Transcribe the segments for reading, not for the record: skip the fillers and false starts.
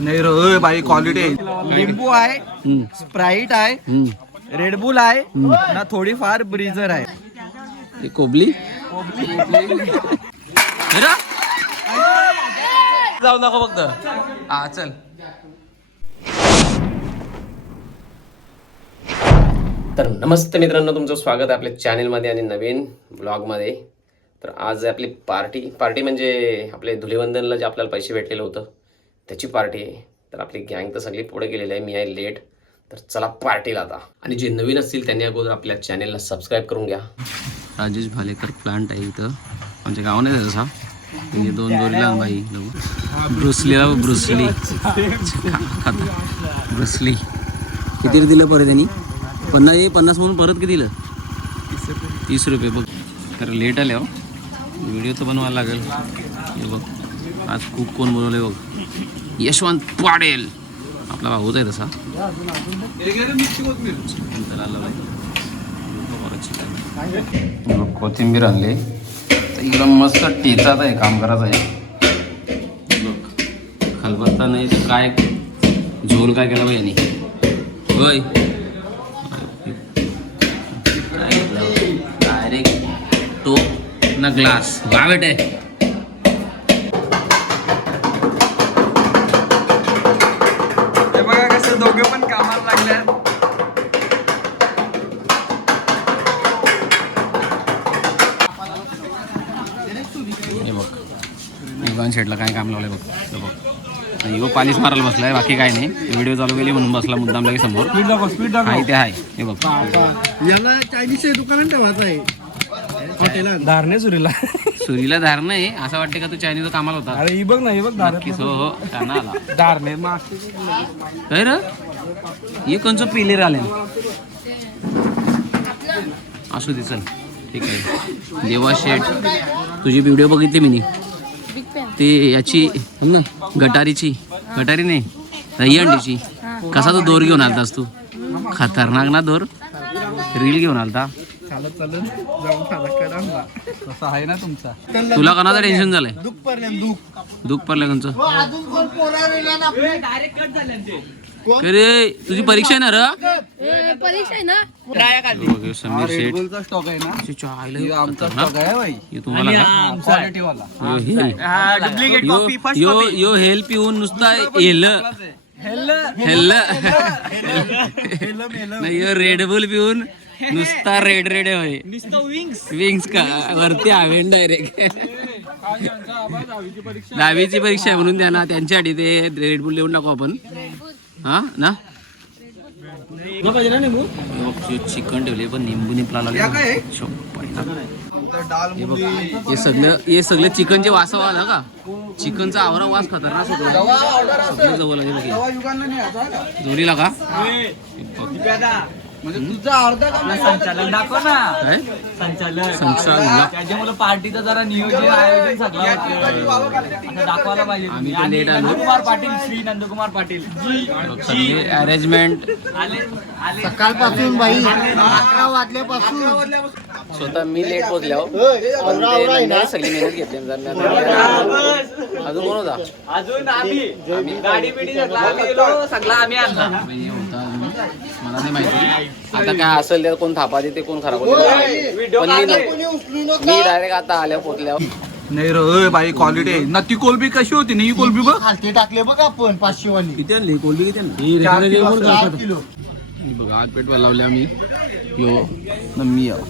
नाही रे बाई क्वालिटी लिंबू आहे, स्प्राईट आहे, रेडबुल आहे ना, थोडीफार ब्रीजर आहे. कोबली जाऊ नको फक्त. हा चल. तर नमस्ते मित्रांनो, तुमचं स्वागत आहे आपल्या चॅनलमध्ये आणि नवीन ब्लॉगमध्ये. तर आज आपली पार्टी म्हणजे आपले धुलीवंदनला जे आपल्याला पैसे भेटलेलं होतं त्याची पार्टी आहे. तर आपली गँग तर सगळी पुढे गेलेली आहे, मी आहे लेट. तर चला पार्टीला आता. आणि जे नवीन असतील त्यांनी अगोदर आपल्या चॅनलला सबस्क्राईब करून घ्या. राजेश भालेकर प्लांट आहे इथं, आमच्या गावाने आहे तसा. म्हणजे 2 जोडीला बाई ब्रुसली किती दिलं परत त्यांनी? 50 म्हणून परत किती दिलं? 30 रुपये. बघ तर लेट आले हो, व्हिडिओ तर बनवायला लागेल. हे बघ आज कुक कोण बनवले बघ, यशवंत पाडेल आपला भाऊच आहे तसा. कोथिंबीर आणली, एकदम मस्त टेचात आहे, काम करायचं आहे. बघ खलबत्ता नाही तर काय झोल काय केला बाई यांनी. होय डायरेक्ट टोप ना ग्लास वावेट आहे. बघा कसं दोघे पण कामाला लागल्या. हे बघ युगान शेटला काय काम लावलंय बघ. बघ युग पालीस मारायला बसलाय, बाकी काय नाही. व्हिडिओ चालू केली म्हणून बसला मुद्दाम लगे समोर. आहे ते आहे. हे बघ याला चायनीज दुकान ठेवायचं आहे हॉटेलात. धारणे सुरीला धार नाही असं वाटतं का तू चायनीज कामाला होता? अरे ही बघ ना, हे बघ नक्कीच. हो छान आला धारणे. काय रे हे कोणचं पिलेर आले असू दे. चल ठीक आहे. देवा शेठ तुझी व्हिडिओ बघितली मी ते याची ना, गटारी नाही दही अंडीची. कसा तो दोर घेऊन आलतास तू? खतरनाक ना दोर. रील घेऊन आलता. आहे ना तुमचा. तुला कोणाचं टेन्शन झालंय? दुःख पडलं कोणचं? अरे तुझी परीक्षा आहे ना रे? परीक्षा आहे ना. समीर शेठ स्टॉक आहे ना, आमचा खतरनाक. स्टॉक आहे बाई. हे तुम्हाला क्वालिटी वाला. यो हेल्प येऊन नुसता नाही रेडबुल पिऊन नुसता रेड होय. विंग्स का वरती आवेन डायरेक्ट. 10वीची परीक्षा आहे म्हणून त्यांना त्यांच्यासाठी ते रेडबुल लिहून टाकू आपण. हा ना चिकन ठेवले पण निंबू निपला हे सगळे चिकनचे वास आला का? चिकनचा आवरा वास खतरनाक होतो. जवळ जोडीला का म्हणजे तुझा अर्धा संचालक दाखव ना. संचालक त्याच्यामुळे पार्टीचं जरा नियोजन आयोजन सगळं दाखवायला पाहिजे. आम्ही तर लेट आलो. नंदकुमार पाटील, श्री नंदकुमार पाटील अरेंजमेंट सकाळपासून बाई 11 वाजल्यापासून. स्वतः मी लेट पोहोचल्या सगळी मेहनत घेतली. अजून कोण होता? अजून आम्ही गाडी बिडी सगळा आम्ही आणला. मला नाही माहिती आता काय असेल त्यात कोण थापा देते कोण खराब होते. पण मी डायरेक्ट आता आल्या पोचल्या. नाही रे बाई क्वालिटी आहे ना. ती कोलबी कशी होती ना? ही कोलबी बघ खालती टाकले बघ आपण 500 वाली. किती आणली कोलबी? किती आणली? 4 किलो. बघ आग पेट लावले आम्ही. यो नम्मी आग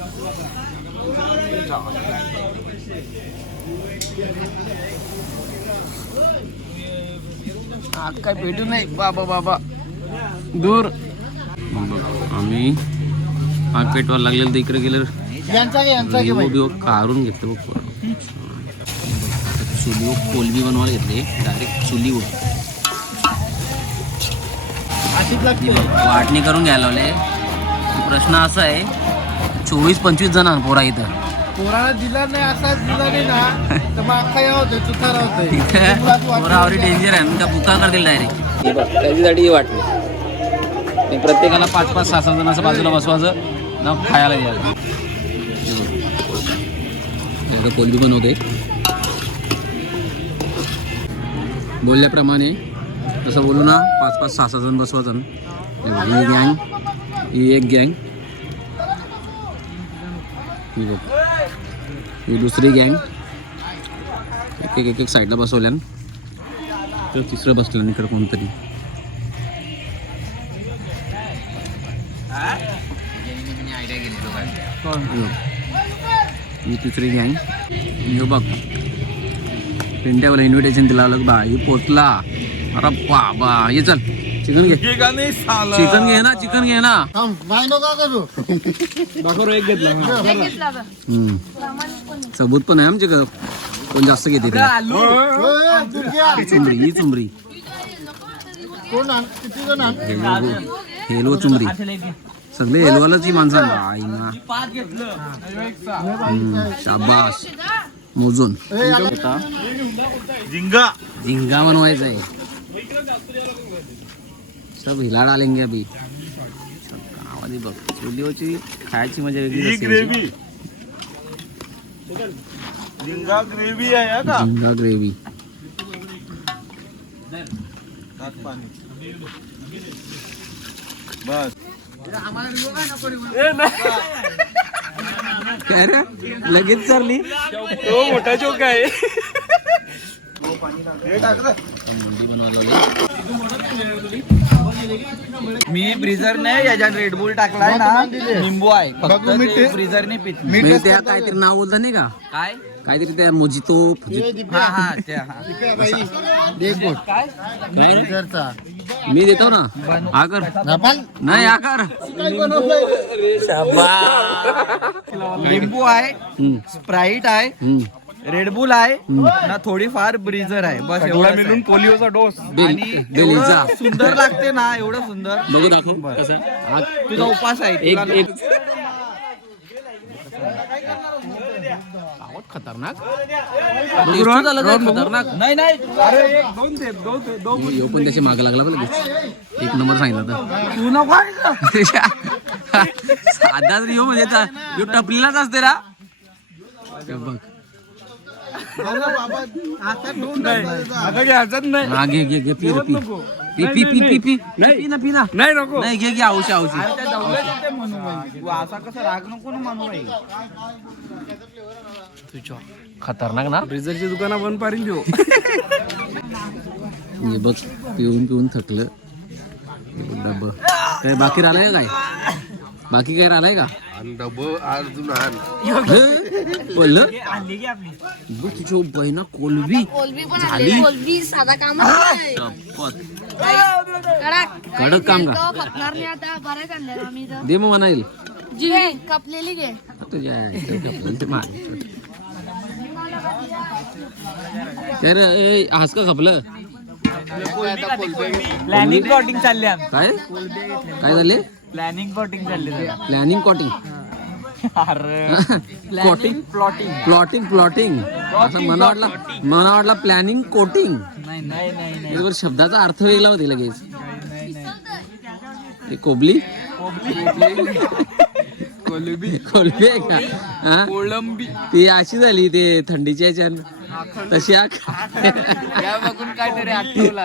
काय पेटू नाही बाबा दूर. आम्ही आग पेटवायला लागलेलं तर इकडे गेलं काढून घेतलं बघ. चुलीवर कोलबी बनवायला घेतले डायरेक्ट चुलीवर. वाटणी करून घ्यायला लावले. प्रश्न असा आहे 24-25 जण पोरा इथं. पोराला दिला नाही असा दिला नाही ना तर मग काय होतं चुकार होतं. पोरावरी डेंजर आहे म्हणजे पुकार करतील डायरेक्ट. त्याच्यासाठी वाटणी प्रत्येकाला 5-5, 6-6 जण असं बाजूला बसवायचं ना, खायला द्यायचं. कोलबी बनवते बोलल्याप्रमाणे तसं बोलू ना 5-5, 6-6 जण बसवत ही गँग, ही एक गँग, ही बघ ही दुसरी गँग, एक साईडला बसवल्यान, तर तिसरं बसलं इकडं कोणतरी. ही तिसरी गँग. हे बघ पिंट्याला इन्व्हिटेशन दिला अलग बा, ही पोचला. अरे बाबा ये चल चिकन घे, चिकन घे ना, चिकन घे ना. सबूत पण आहे आमच्याकडं, कोण जास्त घेते ते. चुंबरी, ही चुंबरी, हेलो चुंबरी, सगळे हेलवालाच ही माणसांना आई ना. शाबास मोजून झिंगा बनवायचा आहे. सब हिला डालेंगे अभी. गावाली बघ चुलीवरची खायची मजा वेगळी. झिंगा ग्रेव्ही आहे का? झिंगा ग्रेव्ही. बस काय रे लगेच चालली. मोठा जोक आहे. मी फ्रीजरने याच्यात रेडबुल टाकलाय ना, लिंबू आहे फक्त, फ्रीजरने पित म्हणजे त्या काहीतरी नाव बोलता नाही का, काय काहीतरी त्या मोजितो. हा त्या मी देतो ना, आकर नाही आकर. लिंबू आहे, स्प्राईट आहे, रेडबुल आहे ना, थोडीफार ब्रीजर आहे, बस एवढा मिळून पोलिओचा डोस. आणि एवढं सुंदर लागते ना, एवढं सुंदर. बघू दाखव तुझा उपास आहे. खतरनाक खतरनाक नाही नाही. पण त्याच्या मागे लागला बघ लगेच. एक नंबर सांगितला तर तू नको साधा जरी म्हणजे टपलीलाच असते रा. बघ घे घे घे P P P P P P नाही ना, पिना नाही नको, नाही घे घे औषध औषध. असा कसं राग नको ना मानू. खतरनाक ना. ब्रिजरची दुकानं बंद पारील देऊ. हे बघ पिऊन पिऊन थकलं. डब्बा काय बाकी राहिलाय काय? बाकी काय राहिलाय का? बोललं बघ तुझ्या बहिणा कोलबी झाली. साधा काम कडक काम का? दे मग म्हणाईल जी कपलेली घे. तर हास का खपलं. प्लॅनिंग कॉटिंग चालले. काय काय झाले? प्लॅनिंग कॉटिंग चालले. Planning coating plotting plotting plotting plotting असं मला वाटलं प्लॅनिंग कोटिंग. नाही नाही नाही. बरोबर शब्दाचा अर्थ वेगळा होते लगेच. कोबली कोलंबी कोलबी आहे का? हा कोळंबी ती अशी झाली ते थंडीच्या ह्याच्यान तशी बघून काहीतरी आठवलं.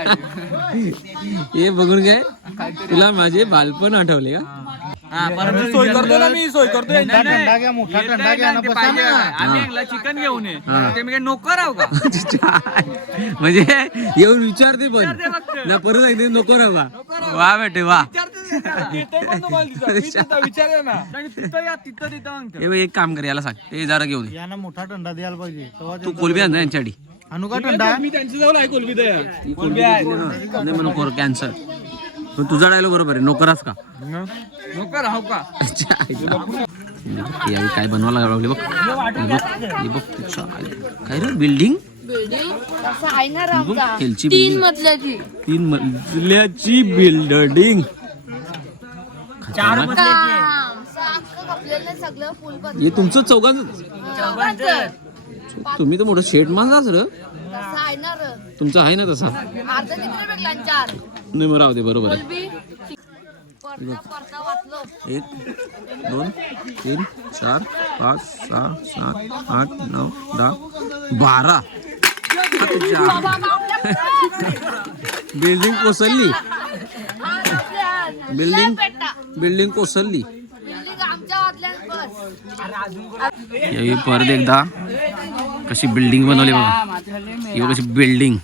हे बघून काय तुला माझे बालपण आठवले का? सोय करतो ना, मी सोय करतो. आम्ही चिकन घेऊन ये ते मी नको राहू का? म्हणजे येऊन विचारते पण ना, परत एकदा नको राहू का? वा बेटे वा. एक काम कर, याला सांग ते जरा घेऊन ये. यांना मोठा थंडा द्यायला पाहिजे. तू कोलबी आण यांच्यासाठी. आणू का थंडा? नको कॅन्सर. पण तुझा डायलॉग बरोबर आहे, नोकरास का? नको राहू का? यावेळी काय बनवायला लागले बघ. काय रे बिल्डिंग आहे ना रामचा खेलची 3 मजल्याची 3 मजल्याची बिल्डिंग. कपलेलं सगळं फुल हे तुमचं चौघांच. तुम्ही तर मोठं शेट माणसाच र. आहे ना र. तुमचा आहे ना तसा. अर्धा तिकडे भेटला 4 नाही मग राहू दे, बरोबर आहे. परता वाचलो. 1 2 3 4 5 6 7 8 9 10 12. बिल्डिंग कोसळली हा, आपल्या हात. बिल्डिंग लय पेटा. बिल्डिंग कोसळली बिल्डिंग आमच्या हातल्या बस. यावेळी परत एकदा कशी बिल्डिंग बनवली बघा ही कशी बिल्डिंग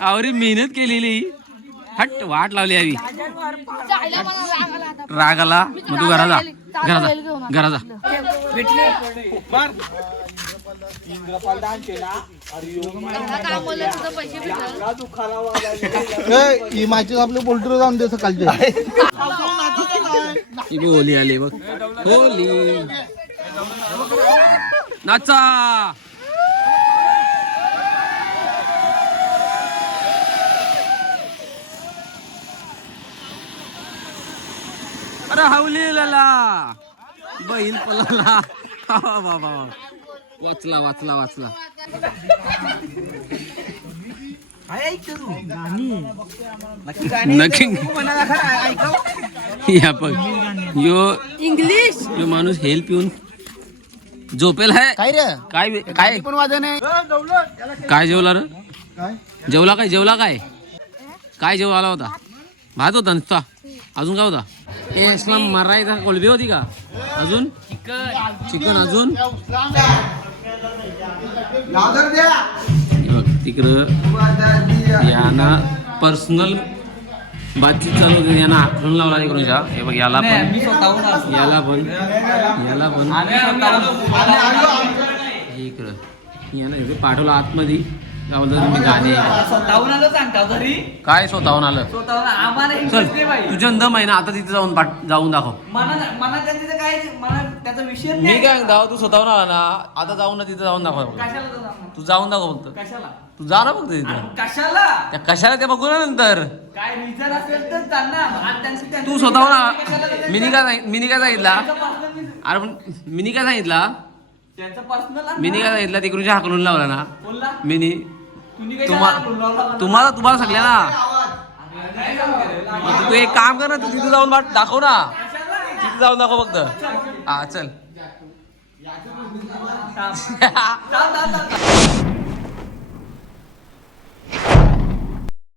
आवरी मेहनत केलेली हट वाट लावली हवी जायला मला राग आला आता. राग आला मग तू घरा जा घरा जा एवढा काम बोललं तुझं पैसे भेटल. ही माझी आपले पोल्ट्री जाऊन दे सकाळचे ही होली आली बघ होली नाचा अरे हावली लाला बैल पळाला बाबा वाचला वाचला वाचला नक्की या बघ यो इंग्लिश यो माणूस हेल्प येऊन झोपेल आहे काय रे काय काय पण वाजा नाही काय जेवला रे काय जेवला काय जेवला काय काय जेव आला होता भात होता नुसता अजून काय होता ए इस्लाम मरायचा कोलबी होती का अजून चिकन अजून हे बघ तिकडं यांना पर्सनल बातचीत चालू होती यांना आखडून लावला तिकडूनच्या हे बघ याला पण याला पण याला पण हे इकडं याला इकडे पाठवलं आतमध्ये गावलं मी गाणे स्वतःहून आलं सांगता घरी काय स्वतःहून आलं स्वतःहून आम्हाला चल इंटरेस्ट नाही बाई. तुझ्या दम आहे ना आता तिथे जाऊन दाखव मला त्यांचं काय मला त्याचा विषय मी काय म्हणतो तू स्वतःहून आला ना आता जाऊन ना तिथे जाऊन दाखव कशाला जाणार? तू जाऊन दाखव फक्त कशाला तू जा ना फक्त तिथे कशाला त्या कशाला ते बघू ना नंतर काय रिझन असेल तर त्यांना आणि त्यांचं- तू स्वतःहून कशाला जायचं? मिनी काय सांगितला त्यांचं personal business. अरे पण मिनी काय सांगितला त्यांचं पर्सनल मिनी काय सांगितला तिकडून हाकलून लावला ना बोलला मिनी तुम्ही काय तुम्हाला सगळ्यांना मग तू एक काम कर ना तू तिथे जाऊन दाखव ना तिथे जाऊन दाखव फक्त हा चल